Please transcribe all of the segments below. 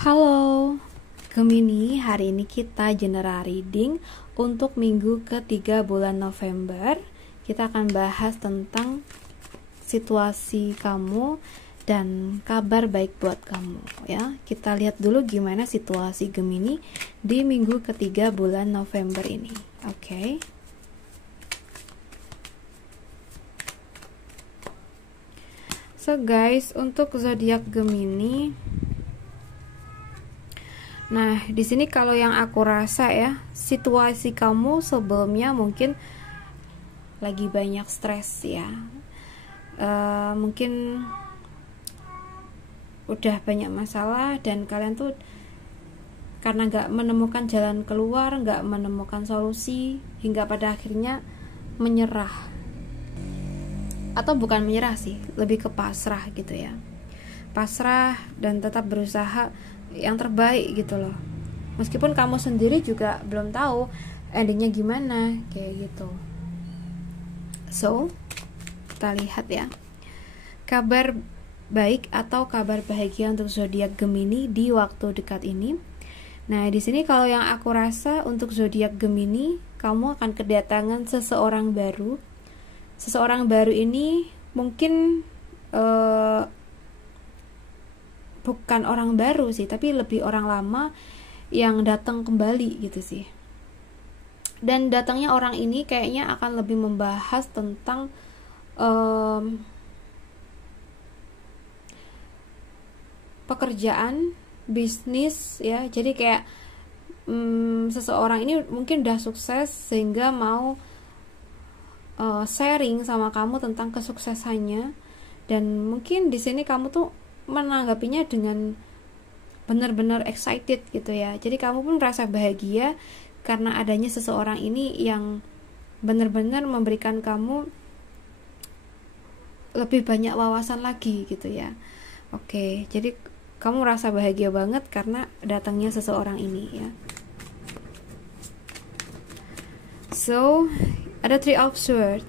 Halo Gemini, hari ini kita general reading untuk minggu ketiga bulan November. Kita akan bahas tentang situasi kamu dan kabar baik buat kamu ya. Kita lihat dulu gimana situasi Gemini di minggu ketiga bulan November ini. Oke. So guys, untuk zodiak Gemini, nah, di sini kalau yang aku rasa ya, situasi kamu sebelumnya mungkin lagi banyak stres ya. Mungkin udah banyak masalah dan kalian tuh karena nggak menemukan jalan keluar, nggak menemukan solusi, hingga pada akhirnya menyerah. Atau bukan menyerah sih, lebih ke pasrah gitu ya. Pasrah dan tetap berusaha yang terbaik gitu loh, meskipun kamu sendiri juga belum tahu endingnya gimana kayak gitu. So kita lihat ya, kabar baik atau kabar bahagia untuk zodiak Gemini di waktu dekat ini. Nah, di sini kalau yang aku rasa untuk zodiak Gemini, kamu akan kedatangan seseorang baru. Seseorang baru ini mungkin bukan orang baru sih, tapi lebih orang lama yang datang kembali gitu sih. Dan datangnya orang ini kayaknya akan lebih membahas tentang pekerjaan, bisnis ya. Jadi kayak seseorang ini mungkin udah sukses sehingga mau sharing sama kamu tentang kesuksesannya, dan mungkin di sini kamu tuh menanggapinya dengan benar-benar excited gitu ya. Jadi kamu pun merasa bahagia karena adanya seseorang ini yang benar-benar memberikan kamu lebih banyak wawasan lagi gitu ya. Oke, jadi kamu merasa bahagia banget karena datangnya seseorang ini ya. So, ada Three of Swords.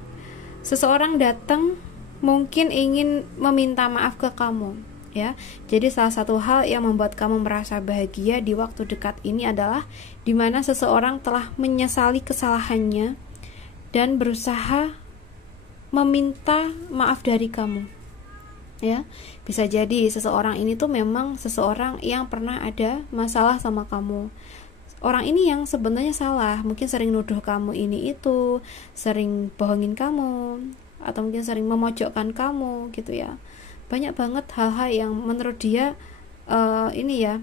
Seseorang datang mungkin ingin meminta maaf ke kamu ya. Jadi salah satu hal yang membuat kamu merasa bahagia di waktu dekat ini adalah dimana seseorang telah menyesali kesalahannya dan berusaha meminta maaf dari kamu ya. Bisa jadi seseorang ini tuh memang seseorang yang pernah ada masalah sama kamu. Orang ini yang sebenarnya salah, mungkin sering nuduh kamu ini itu, sering bohongin kamu, atau mungkin sering memojokkan kamu gitu ya. Banyak banget hal-hal yang menurut dia ini ya,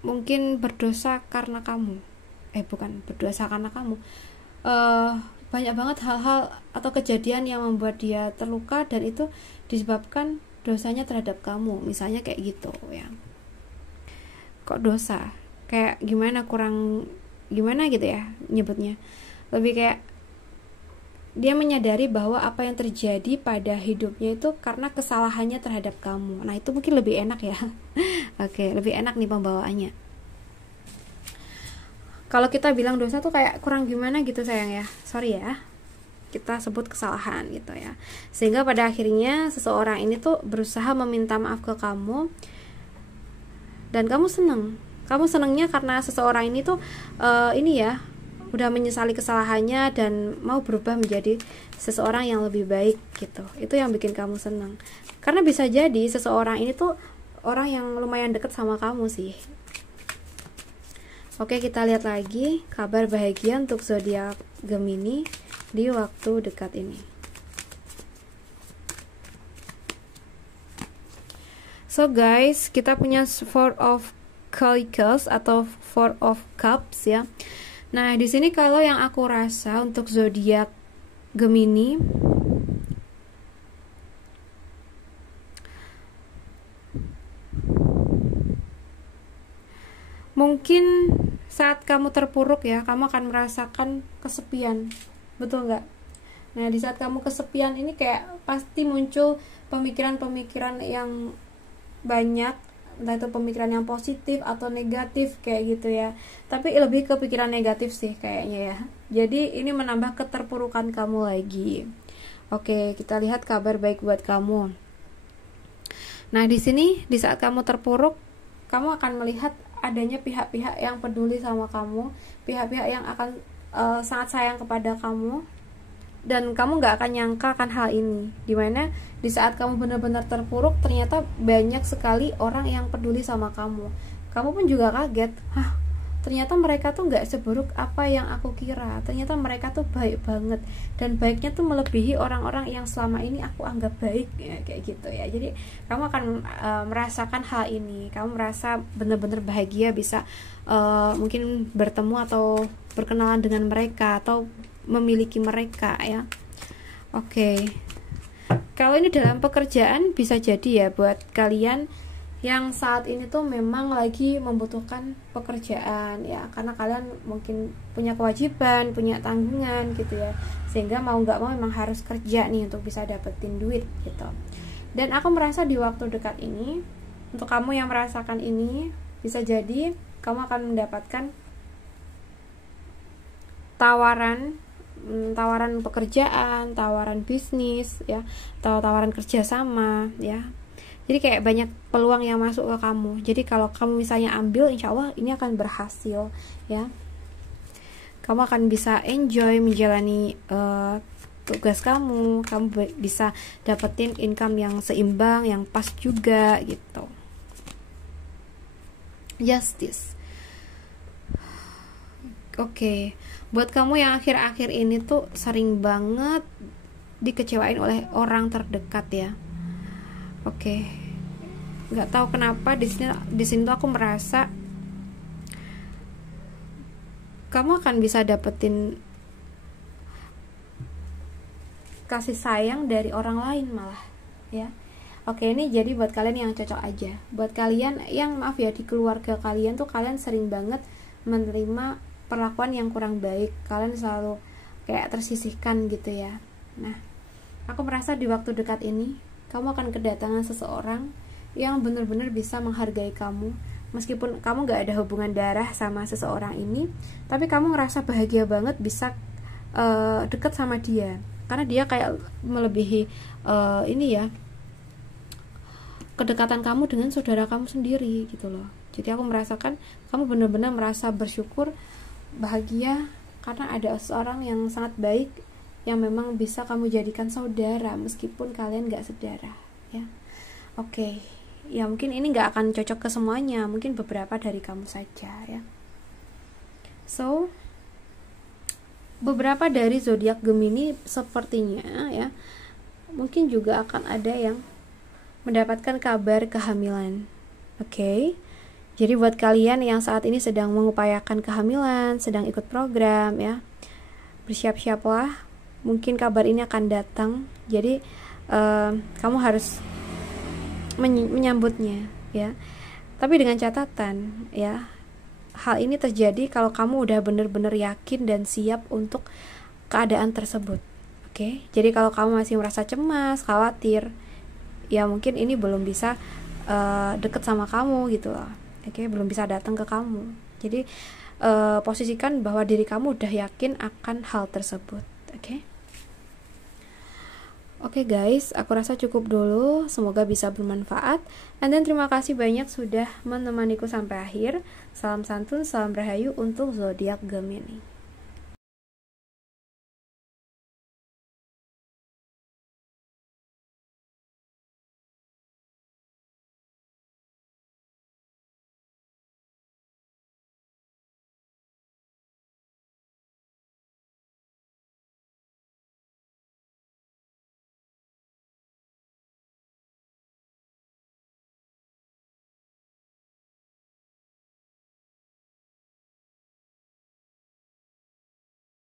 mungkin berdosa karena kamu. Bukan berdosa karena kamu. Banyak banget hal-hal atau kejadian yang membuat dia terluka, dan itu disebabkan dosanya terhadap kamu. Misalnya kayak gitu ya. Kok dosa? Kayak gimana, kurang gimana gitu ya nyebutnya. Lebih kayak dia menyadari bahwa apa yang terjadi pada hidupnya itu karena kesalahannya terhadap kamu. Nah, itu mungkin lebih enak ya. Oke, lebih enak nih pembawaannya. Kalau kita bilang dosa tuh kayak kurang gimana gitu sayang ya. Sorry ya. Kita sebut kesalahan gitu ya. Sehingga pada akhirnya seseorang ini tuh berusaha meminta maaf ke kamu. Dan kamu seneng. Kamu senengnya karena seseorang ini tuh ini ya, udah menyesali kesalahannya dan mau berubah menjadi seseorang yang lebih baik gitu. Itu yang bikin kamu senang. Karena bisa jadi seseorang ini tuh orang yang lumayan deket sama kamu sih. Oke, kita lihat lagi kabar bahagia untuk zodiak Gemini di waktu dekat ini. So guys, kita punya Four of Cups atau Four of Cups ya. Nah, di sini kalau yang aku rasa untuk zodiak Gemini, mungkin saat kamu terpuruk ya, kamu akan merasakan kesepian. Betul nggak? Nah, di saat kamu kesepian ini kayak pasti muncul pemikiran-pemikiran yang banyak, entah itu pemikiran yang positif atau negatif kayak gitu ya. Tapi lebih ke pikiran negatif sih kayaknya ya. Jadi ini menambah keterpurukan kamu lagi. Oke, kita lihat kabar baik buat kamu. Nah, di sini di saat kamu terpuruk, kamu akan melihat adanya pihak-pihak yang peduli sama kamu, pihak-pihak yang akan sangat sayang kepada kamu, dan kamu nggak akan nyangka kan hal ini, dimana di saat kamu benar-benar terpuruk ternyata banyak sekali orang yang peduli sama kamu. Kamu pun juga kaget, ternyata mereka tuh nggak seburuk apa yang aku kira, ternyata mereka tuh baik banget, dan baiknya tuh melebihi orang-orang yang selama ini aku anggap baik, ya, kayak gitu ya. Jadi kamu akan merasakan hal ini, kamu merasa benar-benar bahagia bisa mungkin bertemu atau berkenalan dengan mereka atau memiliki mereka ya. Oke. Kalau ini dalam pekerjaan bisa jadi ya buat kalian yang saat ini tuh memang lagi membutuhkan pekerjaan ya, karena kalian mungkin punya kewajiban, punya tanggungan gitu ya, sehingga mau nggak mau memang harus kerja nih untuk bisa dapetin duit gitu. Dan aku merasa di waktu dekat ini, untuk kamu yang merasakan ini, bisa jadi kamu akan mendapatkan tawaran pekerjaan, tawaran bisnis ya, atau tawaran kerjasama ya. Jadi kayak banyak peluang yang masuk ke kamu. Jadi kalau kamu misalnya ambil, insya Allah ini akan berhasil ya. Kamu akan bisa enjoy menjalani tugas kamu bisa dapetin income yang seimbang, yang pas juga gitu. Justice. Oke. Buat kamu yang akhir-akhir ini tuh sering banget dikecewain oleh orang terdekat ya. Oke, nggak tahu kenapa di sini tuh aku merasa kamu akan bisa dapetin kasih sayang dari orang lain malah ya. Oke, ini jadi buat kalian yang cocok aja. Buat kalian yang maaf ya, di keluarga kalian tuh kalian sering banget menerima perlakuan yang kurang baik, kalian selalu kayak tersisihkan gitu ya. Nah, aku merasa di waktu dekat ini kamu akan kedatangan seseorang yang benar-benar bisa menghargai kamu, meskipun kamu gak ada hubungan darah sama seseorang ini, tapi kamu ngerasa bahagia banget bisa deket sama dia, karena dia kayak melebihi ini ya, kedekatan kamu dengan saudara kamu sendiri gitu loh. Jadi aku merasakan kamu benar-benar merasa bersyukur, bahagia, karena ada seorang yang sangat baik yang memang bisa kamu jadikan saudara meskipun kalian gak sedarah ya. Oke, ya mungkin ini gak akan cocok ke semuanya, mungkin beberapa dari kamu saja ya. So, beberapa dari zodiak Gemini sepertinya ya, mungkin juga akan ada yang mendapatkan kabar kehamilan. Oke. Jadi buat kalian yang saat ini sedang mengupayakan kehamilan, sedang ikut program ya, bersiap-siaplah, mungkin kabar ini akan datang. Jadi kamu harus menyambutnya ya, tapi dengan catatan ya, hal ini terjadi kalau kamu udah bener-bener yakin dan siap untuk keadaan tersebut. Oke, jadi kalau kamu masih merasa cemas, khawatir, ya mungkin ini belum bisa deket sama kamu gitu loh. Oke, belum bisa datang ke kamu. Jadi posisikan bahwa diri kamu udah yakin akan hal tersebut. Oke guys, aku rasa cukup dulu. Semoga bisa bermanfaat. And then terima kasih banyak sudah menemaniku sampai akhir. Salam santun, salam rahayu untuk zodiak Gemini.